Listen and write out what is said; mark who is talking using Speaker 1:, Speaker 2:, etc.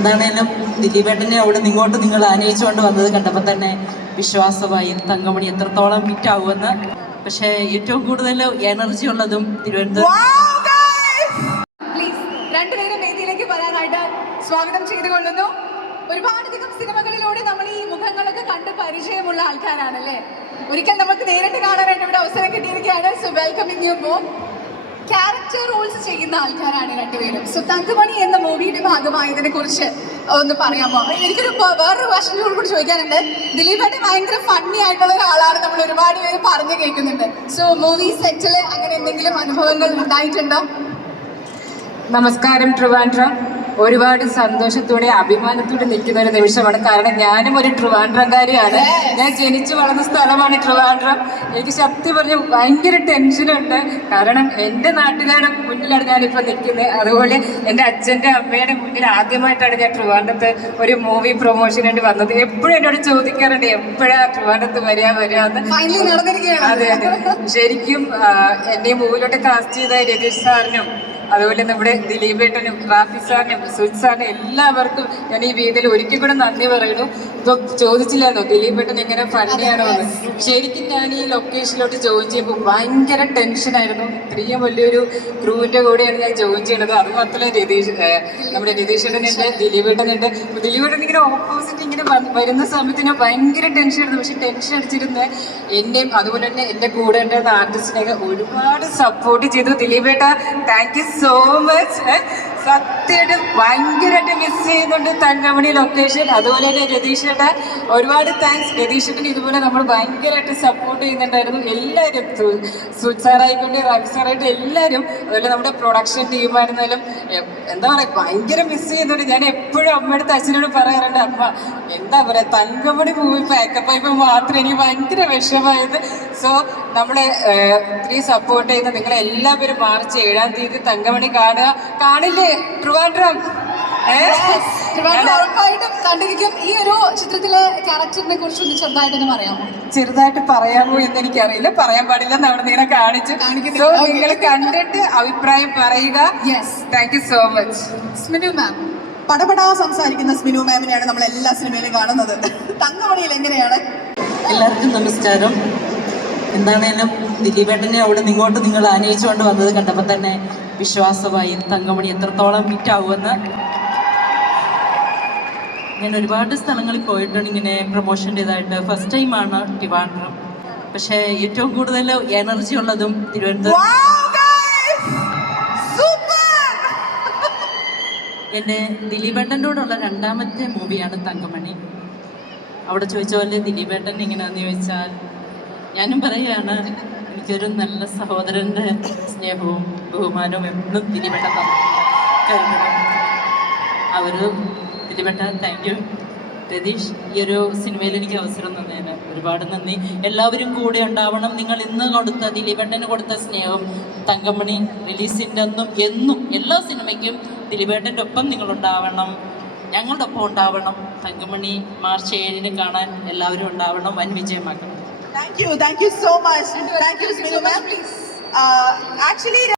Speaker 1: എന്താണേലും ദിലീപേട്ടനെ അവിടെ നിന്ന് ഇങ്ങോട്ട് നിങ്ങൾ ആനയിച്ചുകൊണ്ട് വന്നത് കണ്ടപ്പോൾ തന്നെ വിശ്വാസമായി. തങ്കമണി എത്രത്തോളം ഹിറ്റ് ആവുമെന്ന്. പക്ഷേ ഏറ്റവും കൂടുതൽ എനർജി ഉള്ളതും തിരുവനന്തപുരം
Speaker 2: സ്വാഗതം ചെയ്തുകൊള്ളുന്നു. ഒരുപാടധികം സിനിമകളിലൂടെ നമ്മൾ ഈ മുഖങ്ങളൊക്കെ കണ്ട് പരിചയമുള്ള ആൾക്കാരാണല്ലേ? ഒരിക്കൽ നമുക്ക് നേരിട്ട് കാണാനായിട്ട് ഇവിടെ അവസരം കിട്ടിയിരിക്കുകയാണ്. So welcoming you both character roles ചെയ്യുന്ന ആൾക്കാരാണ് രണ്ടുപേരും. സോ തങ്കമണി എന്ന മൂവിയുടെ ഭാഗമായതിനെ കുറിച്ച് ഒന്ന് പറയാമോ എനിക്കൊരു വേറൊരു ക്വസ്റ്റ്യൻ കൂടി ചോദിക്കാനുണ്ട്. ദിലീപായിട്ട് ഭയങ്കര ഫണ്ണി ആയിട്ടുള്ള ഒരാളാണ് നമ്മൾ ഒരുപാട് പേര് പറഞ്ഞു കേൾക്കുന്നുണ്ട്. സോ മൂവി സെറ്റിൽ അങ്ങനെ എന്തെങ്കിലും അനുഭവങ്ങൾ ഉണ്ടായിട്ടുണ്ടോ?
Speaker 3: നമസ്കാരം ട്രിവാൻഡ്രം. ഒരുപാട് സന്തോഷത്തോടെ അഭിമാനത്തോടെ നിൽക്കുന്ന ഒരു നിമിഷമാണ്. കാരണം ഞാനും ഒരു ട്രിവാൻഡ്രംകാരിയാണ്. ഞാൻ ജനിച്ചു വളർന്ന സ്ഥലമാണ് ട്രിവാൻഡ്രം. എനിക്ക് ശക്തി പറഞ്ഞ് ഭയങ്കര ടെൻഷനുണ്ട്. കാരണം എന്റെ നാട്ടുകാരുടെ മുന്നിലാണ് ഞാനിപ്പോൾ നിൽക്കുന്നത് അതുപോലെ എന്റെ അച്ഛന്റെ അമ്മയുടെ മുന്നിൽ ആദ്യമായിട്ടാണ് ഞാൻ ട്രിവാൻഡ്രത്ത് ഒരു മൂവി പ്രൊമോഷൻ വേണ്ടി വന്നത്. എപ്പോഴും എന്നോട് ചോദിക്കാറുണ്ട് എപ്പോഴാ ട്രിവാൻഡ്രത്ത് വരിക വരിക എന്ന്? അതെ അതെ. ശരിക്കും എന്നെ മൂവിലോട്ട് കാസ്റ്റ് ചെയ്ത രതീഷ് സാറിനും അതുപോലെ നമ്മുടെ ദിലീപേട്ടനും റാഫി സാറിനും സുജിത് സാറിനും എല്ലാവർക്കും ഞാൻ ഈ വേദിയിൽ ഒരിക്കൽ കൂടെ നന്ദി പറയുന്നു. ഇപ്പൊ ചോദിച്ചില്ലായിരുന്നോ? ദിലീപേട്ടൻ എങ്ങനെ ഫണ്ടിയാണോ എന്ന്? ശരിക്കും ഞാൻ ഈ ലൊക്കേഷനിലോട്ട് ജോയിൻ ചെയ്യുമ്പോൾ ഭയങ്കര ടെൻഷനായിരുന്നു ഇത്രയും വലിയൊരു ക്രൂവിന്റെ കൂടെയാണ് ഞാൻ ജോയിൻ ചെയ്യുന്നത് അത് മാത്രമല്ല രതീഷ് നമ്മുടെ രതീഷേട്ടനുണ്ട് ദിലീപേട്ടനുണ്ട്. ദിലീപേട്ടൻ ഇങ്ങനെ ഓപ്പോസിറ്റ് ഇങ്ങനെ വരുന്ന സമയത്ത് ഞാൻ ഭയങ്കര ടെൻഷൻ ആയിരുന്നു. പക്ഷെ ടെൻഷൻ അടിച്ചിരുന്ന എന്നെയും അതുപോലെ തന്നെ എന്റെ കൂടെ ഉണ്ടായിരുന്ന ആർട്ടിസ്റ്റിനെയൊക്കെ ഒരുപാട് സപ്പോർട്ട് ചെയ്തു. ദിലീപേട്ട താങ്ക് യു സോ മച്ച് സത്യമായിട്ട് ഭയങ്കരമായിട്ട് മിസ് ചെയ്യുന്നുണ്ട് തങ്കമണി ലൊക്കേഷൻ അതുപോലെ തന്നെ രതീഷേട്ട ഒരുപാട് താങ്ക്സ് രതീഷേട്ടൻ ഇതുപോലെ നമ്മൾ ഭയങ്കരമായിട്ട് സപ്പോർട്ട് ചെയ്യുന്നുണ്ടായിരുന്നു. എല്ലാവരും സുച്ചാറായിക്കൊണ്ട് സാറായിട്ട് എല്ലാവരും. അതുപോലെ നമ്മുടെ പ്രൊഡക്ഷൻ ടീമായിരുന്നാലും എന്താ പറയുക ഭയങ്കര മിസ് ചെയ്യുന്നുണ്ട്. ഞാൻ എപ്പോഴും അമ്മയുടെ അച്ഛനോട് പറയാറുണ്ട് അമ്മ എന്താ പറയുക തങ്കമണി മൂവി പാക്കപ്പ് ആയപ്പോൾ മാത്രം എനിക്ക് ഭയങ്കര വിഷമായത് സോ നമ്മളെ ഇത്രയും സപ്പോർട്ട് ചെയ്യുന്ന നിങ്ങളെ എല്ലാവരും മാർച്ച് ഏഴാം തീയതി തങ്കമണി കാണുക. കാണില്ലേ? ട്രിവാൻഡ്രം.
Speaker 2: ട്രിവാൻഡ്രം ഉറപ്പായിട്ടും കണ്ടിരിക്കും. ഈ ഒരു ചിത്രത്തിലെ ക്യാരക്ടറിനെ കുറിച്ച് ഒന്ന് ചെറുതായിട്ടൊന്ന് പറയാമോ?
Speaker 3: ചെറുതായിട്ട് പറയാമോ എന്ന് എനിക്കറിയില്ല പറയാൻ പാടില്ല അവിടെ നിങ്ങളെ കാണിച്ചു. സോ നിങ്ങൾ കണ്ടിട്ട് അഭിപ്രായം പറയുക.
Speaker 2: Yes
Speaker 3: thank you so much
Speaker 2: Sminu ma'am
Speaker 4: പടപടാ സംസാരിക്കുന്ന സ്മിനു മാമിനെയാണ് നമ്മൾ എല്ലാ സിനിമയിലും കാണുന്നത്. തങ്കമണിയിൽ എങ്ങനെയാണ്?
Speaker 1: എല്ലാവർക്കും നമസ്കാരം. എന്താണേലും ദിലീപേട്ടനെ അവിടെ നിങ്ങോട്ട് നിങ്ങൾ ആനയിച്ചുകൊണ്ട് വന്നത് കണ്ടപ്പോൾ തന്നെ വിശ്വാസമായി തങ്കമണി എത്രത്തോളം ഹിറ്റ് ആവുമെന്ന്? ഞാൻ ഒരുപാട് സ്ഥലങ്ങളിൽ പോയിട്ടുണ്ട് ഇങ്ങനെ പ്രൊമോഷന്റെ ഇതായിട്ട് ഫസ്റ്റ് ടൈമാണ് ട്രിവാൻഡ്രം പക്ഷേ ഏറ്റവും കൂടുതൽ എനർജി ഉള്ളതും തിരുവനന്തപുരം. എന്റെ ദിലീപേട്ടന്റെ കൂടെയുള്ള രണ്ടാമത്തെ മൂവിയാണ് തങ്കമണി. അവിടെ ചോദിച്ച പോലെ ദിലീപേട്ടൻ എങ്ങനെയാണെന്ന് ചോദിച്ചാൽ ഞാനും പറയാണ് എനിക്കൊരു നല്ല സഹോദരന്റെ സ്നേഹവും ബഹുമാനവും എന്നും തിരിപെട്ട അവർ തിരിപെട്ട താങ്ക് യു രതീഷ് ഈ ഒരു സിനിമയിൽ എനിക്ക് അവസരം തന്നതിന് ഒരുപാട് നന്ദി. എല്ലാവരും കൂടെ ഉണ്ടാവണം. നിങ്ങൾ ഇന്ന് കൊടുത്ത ദിലീപേട്ടന് കൊടുത്ത സ്നേഹം തങ്കമണി റിലീസിന്റെ അന്നും എന്നും എല്ലാ സിനിമയ്ക്കും ദിലീപേട്ടന്റെ ഒപ്പം നിങ്ങളുണ്ടാവണം. ഞങ്ങളുടെ ഒപ്പം ഉണ്ടാവണം. തങ്കമണി മാർച്ച് ഏഴിന് കാണാൻ എല്ലാവരും ഉണ്ടാവണം. വൻ വിജയമാക്കണം.
Speaker 4: Thank you. Thank you so much. Thank you, Sminu ma'am.
Speaker 2: Uh,
Speaker 4: actually,